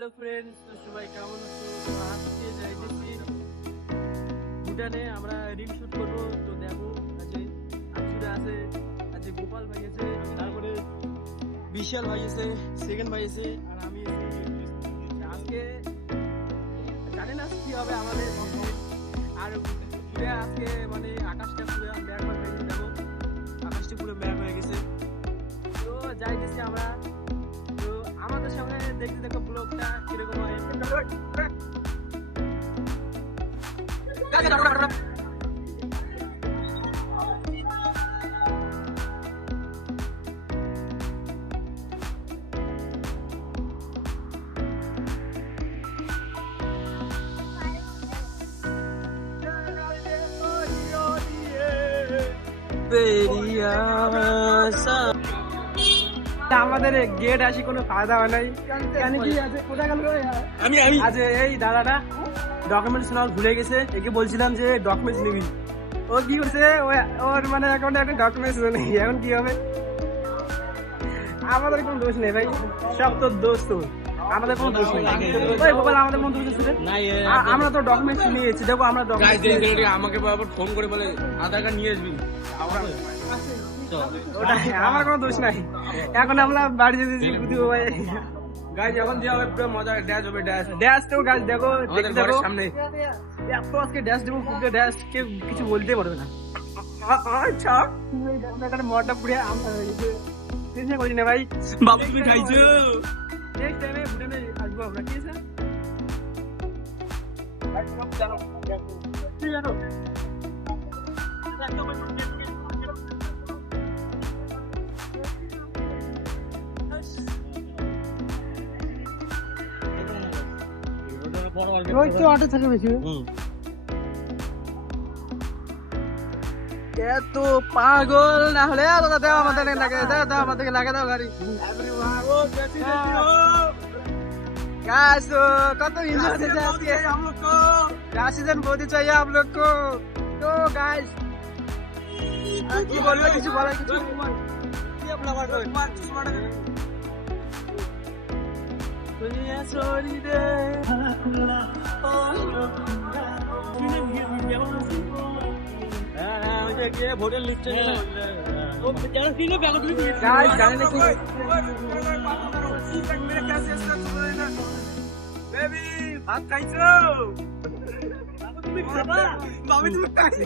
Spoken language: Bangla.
হ্যালো ফ্রেন্ডস, তো সবাই কেমন আছো? আজকে যাইতেছি ভুটানে, আমরা রিল শুট করবো। তো দেখো আজকে আজুরা আছে, আজকে গোপাল ভাই আছে, তারপরে বিশাল ভাই আছে, সেকেন্ড ভাই আছে, আর আমি আছি। আজকে জানি না কি হবে আমাদের, আর পুরো আজকে মানে আকাশটা পুরো ব্যাগ হয়ে গেছে। দেখো আকাশটা পুরো ব্যাগ হয়ে গেছে। তো যাইতেছি আমরা। তো আমাদের সঙ্গে দেখতে দেখো ব্লগটা কিরকম হয়। আমাদের গেট আসি কোনো ফায়দা হয় নাই। কেন কি আছে, কোথায় গেল? আমি আজ এই দাদাটা ডকুমেন্টস নেওয়া ভুলে গেছে। একে বলছিলাম যে ডকুমেন্টস নিবি, ও কি করছে, ওর মানে অ্যাকাউন্টে একটা ডকুমেন্টস নেই। এখন কি হবে? আমাদের কোনো দোষ নেই ভাই, সব তোর দোষ। তো আমাদের কোনো দোষ নেই। ওই গোপাল, আমাদের কোনো দোষ আছে? আমরা তো ডকুমেন্টস নিয়েছি। দেখো আমরা আমাকে বারবার ফোন করে বলে আধার কার্ড নিয়ে আসবি। আমার কোনো দোষ নাই। এখন আমরা বাড়ি যেতেছি। গাইজ এখন যে হবে পুরো মজা, ড্যাশ হবে, ড্যাশ ড্যাশ তো গাছ দেখো, আমাদের ঘরের সামনে। এত আজকে ড্যাশ দেবো, পুরো ড্যাশ কেউ কিছু বলতে পারবে না। আচ্ছা এখানে মরটা পুড়ে টেনশন করিস না ভাই। বাবু তুমি খাইছো? নেক্সট টাইমে ভুটানে আসবো আমরা, ঠিক আছে? ওই তো অটো থাকে বেশি। এত পাগল না হলে দাদা দাও আমাদের লাগে, দাও আমাদেরকে লাগে, দাও গাড়ি। गाइस कत एंजॉय करते हैं आजके हम लोग को। ऑक्सीजन बहुत ही चाहिए हम लोग को। तो गाइस কি বলবে, কিছু বলার কিছু কি আপনা বাড়ো দুনিয়া সরি দে। কে ভোটের লিস্টে ও যারা ফিলে ব্যাগ তুই গাইস জানেন নাকি বেবি ভাত খাইছো? বাবা তুমি খাবা? বাবা তুমি খাইছো?